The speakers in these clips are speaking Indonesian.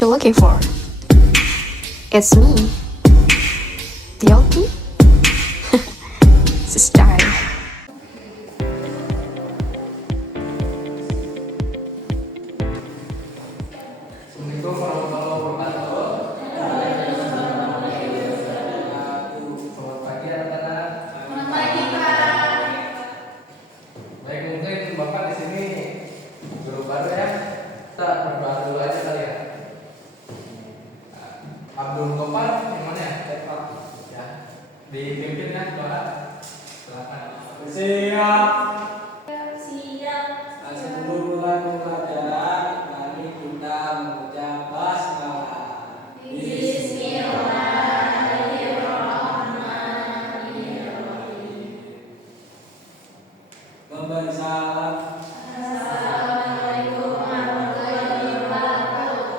you're looking for. It's me, Yoki. It's a style. Assalamualaikum warahmatullahi wabarakatuh. Selamat pagi anak-anak. Selamat pagi, Pak. Baik, mungkin Bapak di sini guru baru ya. Kita berdoa dulu aja kali ya. Abdul Gopar yang mana ya? Ya. Dipimpin ya doa. Silakan. Siap. Siap. Sebelum mulai pembelajaran, mari kita mengucap basmalah. Bismillahirrahmanirrahim. Memberi salam. Assalamualaikum warahmatullahi wabarakatuh.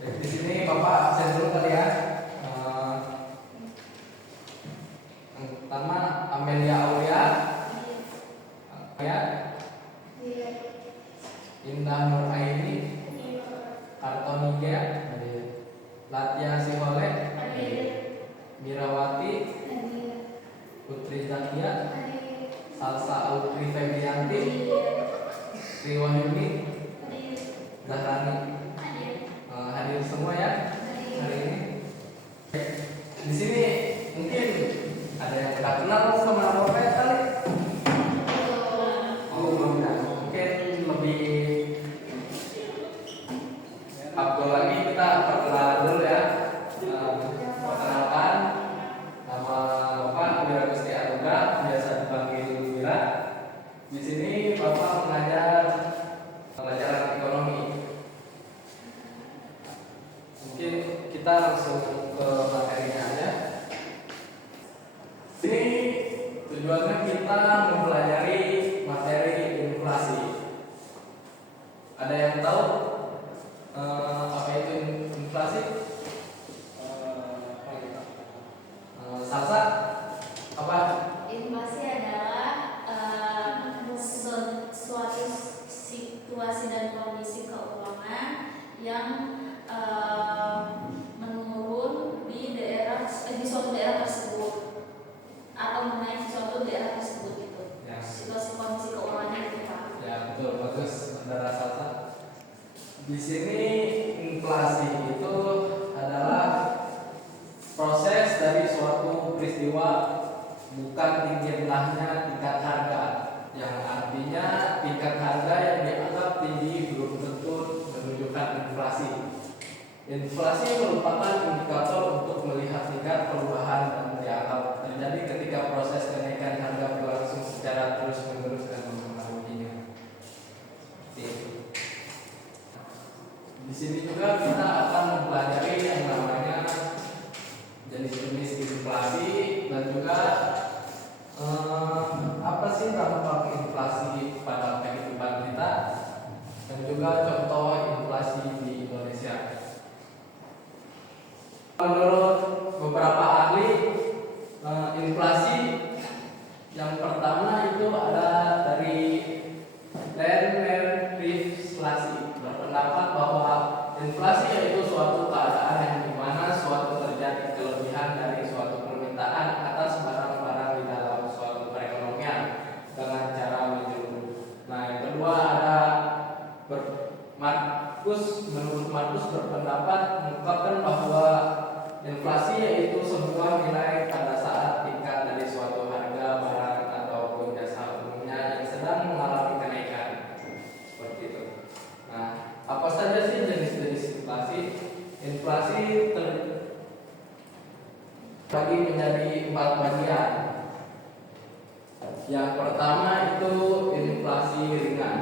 Baik, di sini Bapak absen dulu kali ya. Yang pertama Amelia Aulia. Ya. Indah Nur Aini, Kartoni Gia, Latia Sihole, Mirawati, Putri Zakia, Salsa Autri Febrianti, Sri Wahyuni, Zahrani. Hadir semua ya hari ini. Di sini mungkin ada yang udah kenal sama Bapak ya kali. Oh, belum ya. Mungkin lebih Abdul lagi kita perkenalan dulu ya. Perkenalkan nama Bapak Wira Gusti Anugrah, biasa dipanggil Wira. Di sini Bapak mengajar pelajaran ekonomi. Mungkin kita langsung ke materinya aja. Ini tujuannya kita mempelajari materi inflasi. Ada yang tahu apa itu inflasi? Salsa? Apa? Inflasi adalah suatu situasi dan kondisi keuangan yang menurun di suatu daerah tersebut atau menaik di suatu daerah tersebut gitu. Ya. Situasi kondisi keuangannya gitu, Pak. Ya betul, bagus saudara Salsa. Di sini inflasi itu adalah proses dari suatu peristiwa bukan tinggi rendahnya tingkat harga, yang artinya tingkat harga yang dianggap tinggi belum tentu menunjukkan inflasi. Inflasi merupakan indikator untuk melihat tingkat perubahan dan dianggap terjadi ketika proses kenaikan harga berlangsung secara terus-menerus dan mempengaruhinya. Di sini juga kita akan mempelajari yang namanya jenis-jenis inflasi dan juga apa sih dampak inflasi pada kehidupan kita dan juga contoh inflasi di Indonesia. Menurut beberapa ahli, inflasi yang pertama itu ada dari Riflasi, berpendapat bahwa inflasi yaitu suatu keadaan yang dimana suatu terjadi kelebihan dari suatu permintaan atas barang-barang di dalam suatu perekonomian dengan cara menyeluruh. Nah, yang kedua ada menurut Markus berpendapat mengungkapkan bahwa inflasi yaitu sebuah nilai pada saat tingkat dari suatu harga barang ataupun jasa umumnya yang sedang mengalami kenaikan. Seperti itu. Nah, apa saja sih jenis-jenis inflasi? Inflasi terbagi menjadi 4 bagian. Yang pertama itu inflasi ringan.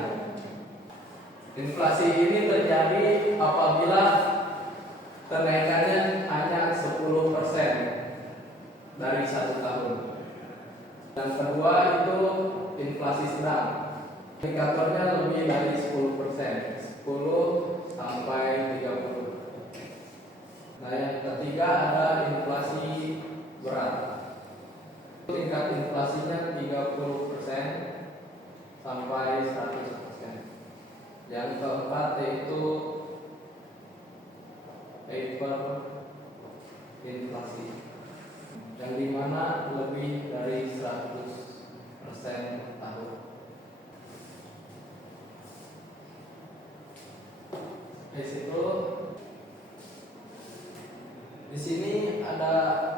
Inflasi ini terjadi apabila kenaikannya hanya 10% dari 1 tahun. Yang kedua itu inflasi sedang. Indikatornya lebih dari 10%, 10 sampai 30. Nah, yang ketiga ada inflasi berat. Tingkat inflasinya 30% sampai 100%. Yang keempat yaitu hiperinflasi, yang dimana lebih dari 100% per tahun. Di sini ada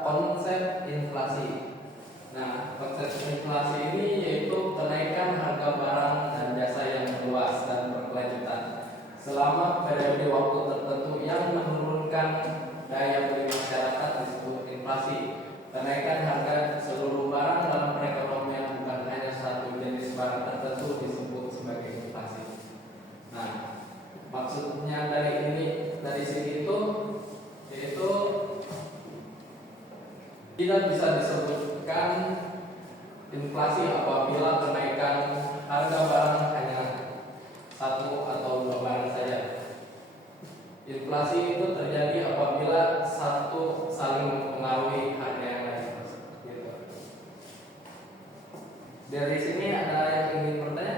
konsep inflasi. Nah, konsep inflasi ini yaitu kenaikan harga barang dan jasa yang meluas dan berkelanjutan selama periode waktu tertentu yang menurunkan daya beli masyarakat disebut inflasi. Kenaikan harga seluruh barang dalam perekonomian bukan hanya satu jenis barang tertentu disebut sebagai inflasi. Nah, maksudnya dari sini itu yaitu tidak bisa disebutkan inflasi apabila kenaikan harga barang hanya satu atau dua barang saja. Inflasi itu terjadi apabila satu saling mempengaruhi harga yang lain. Gitu. Dari sini ada yang ingin bertanya?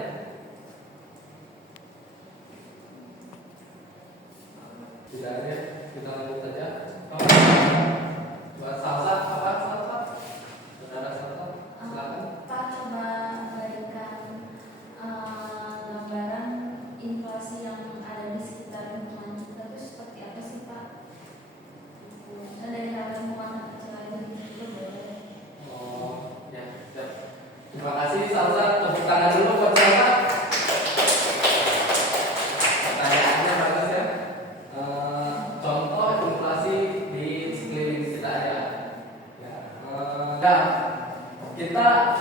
Tidak ada, kita lanjut saja. Buat salsa apa salsa? Saudara salsa, silakan. Pak, coba berikan gambaran inflasi yang ada di sekitar lingkungan kita itu seperti apa sih Pak? Dan dari hal lingkungan kecil aja gitu boleh. Oh, ya, siap. Terima kasih salsa. Tepuk tangan dulu buat salsa. Pertanyaannya bagus ya. Contoh inflasi di sekeliling kita ya. Kita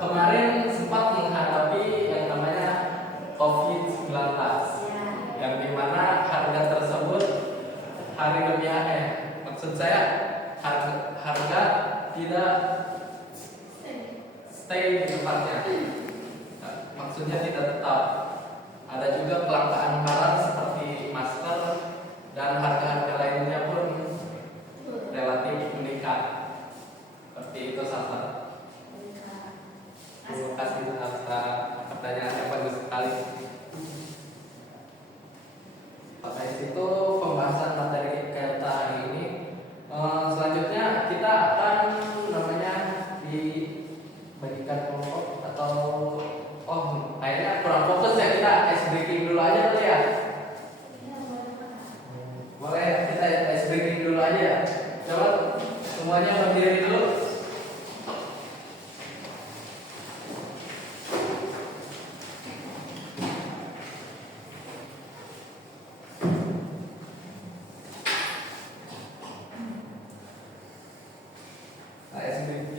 kemarin sempat menghadapi yang namanya COVID-19, yang dimana harga tersebut maksud saya harga tidak stay di tempatnya. Maksudnya tidak tetap. Ada juga kelangkaan barang seperti masker dan harga-harga lainnya pun relatif meningkat. Seperti itu Salsa. Terima kasih Salsa, pertanyaannya bagus sekali. Sampai situ pembahasan materi kita hari ini. Selanjutnya kita akan dibagikan kelompok atau kayaknya kurang fokus ya, kita ice breaking dulu aja dulu ya. Boleh kita ice breaking dulu aja. Coba semuanya berdiri dulu.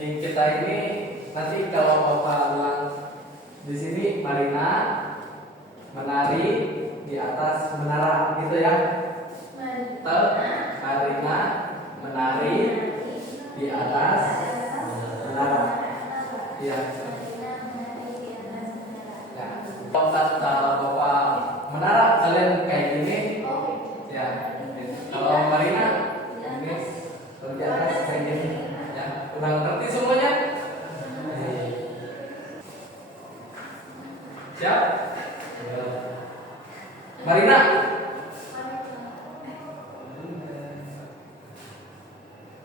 Kita ini nanti kalau Bapak ulang di sini Marina menari di atas menara gitu ya. Marina menari di atas menara. Iya. Ya. Kalau kata Bapak menara kalian kayak gini. Ya. Kalau Marina ini di atas kayak gini. Udah ngerti semuanya? Siap? Marina?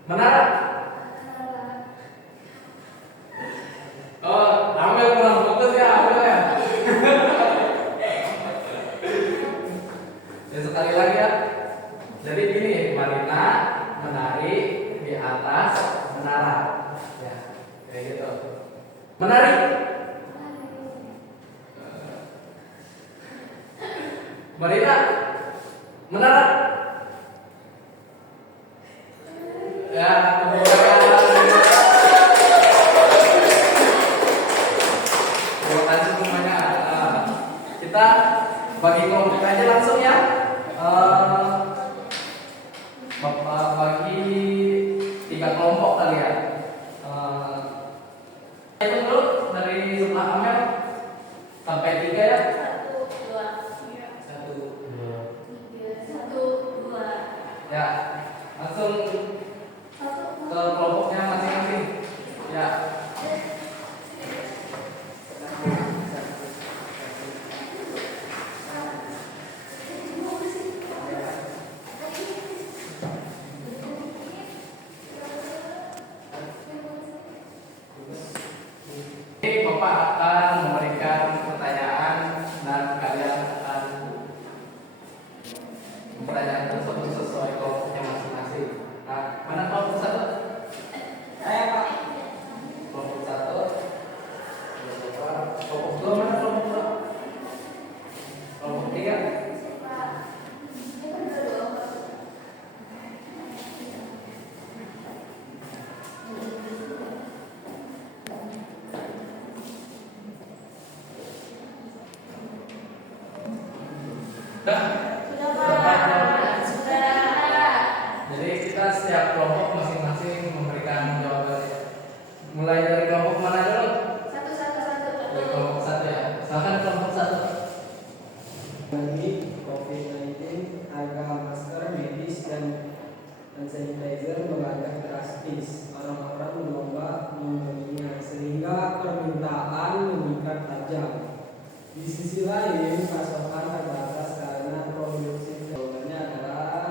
Menara? Oh, Amel kurang fokus ya, Amel ya? Ya sekali lagi ya. Jadi gini, Marina menari di atas menara. Ya, kayak gitu. Menari. Marina menara. Ya, terima kasih semuanya. Kita bagi kelompok aja langsung ya. Bapak bagi 3 kelompok kali ya. Itu dulu dari sebelah Amel sampai 3 ya. 1, 2. Ya, langsung ke kelompoknya masing-masing. Ya. Dah. Sudah Pak. Sudah. Jadi kita setiap kelompok masing-masing memberikan jawabannya. Mulai dari kelompok mana dulu? Satu. Dari kelompok satu ya. Silakan kelompok satu. Pandemi COVID-19, harga masker medis dan hand sanitizer melonjak drastis. Orang-orang berlomba membelinya sehingga permintaan meningkat tajam. Di sisi lain, pasokan terbatas karena produksi. Jawabannya adalah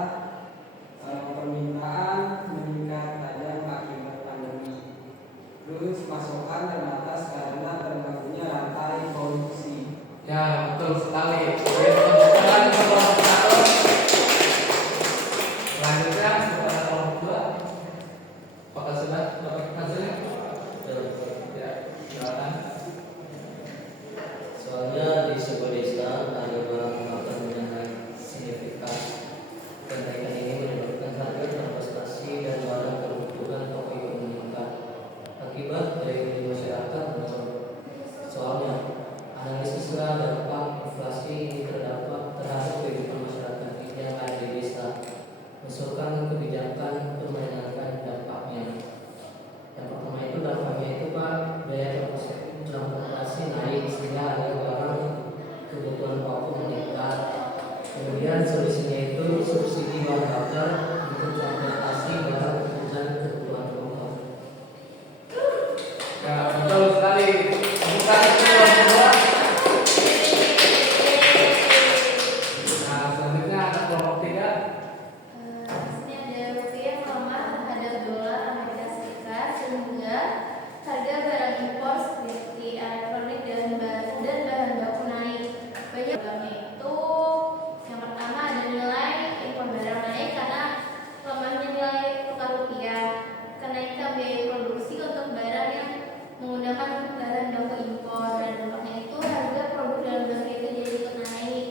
permintaan meningkat tajam akibat pandemi. Terus pasokan terbatas karena terganggunya rantai produksi. Ya, betul sekali. Oke, silakan kelompok satu. Selanjutnya kepada kelompok dua. Apakah sudah dapat hasilnya? Ya, silakan. Soalnya di sebuah desa ada barang makan yang naik signifikan. Kenaikan ini menyebabkan harga transportasi dan barang kebutuhan pokok ikut meningkat. Akibat daya beli masyarakat menurun. Soalnya analisislah dampak inflasi ini terhadap kehidupan masyarakat yang ada di desa. Usulkan kebijakan untuk meringankan dampaknya. Yang pertama itu dampaknya itu Pak, biaya transportasi naik sehingga harga barang kebutuhan pokok meningkat. Kemudian solusinya itu subsidi bahan bakar untuk transportasi barang dan kebutuhan pokok. Ya, betul sekali. Bukan kelompok dua. Nah, selanjutnya ada kelompok tiga. Ini ada rupiah melemah terhadap dolar Amerika Serikat sehingga harga barang impor seperti elektronik dan bahan baku naik. Banyak barangnya itu yang pertama ada nilai impor barang naik karena lemahnya nilai tukar rupiah, kenaikan biaya produksi untuk barang yang menggunakan bahan baku impor, dan dampaknya itu harga produk dalam negeri itu jadi ikut naik.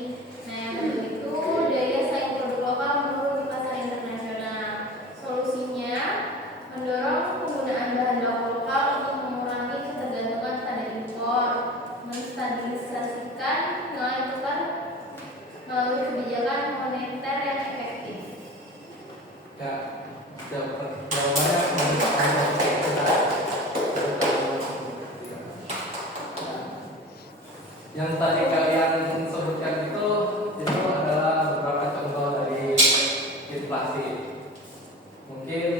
Nah, yang kedua itu daya saing produk lokal menurun di pasar internasional. Solusinya mendorong penggunaan bahan baku lokal untuk mengurangi ketergantungan pada impor, menstabilisasikan nilai tukar melalui kebijakan moneter yang efektif. Ya, jawabannya kelompok tiga. Yang tadi kalian sebutkan itu adalah beberapa contoh dari inflasi. Mungkin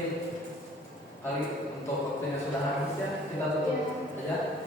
kali untuk waktunya sudah habis ya, kita tutup saja.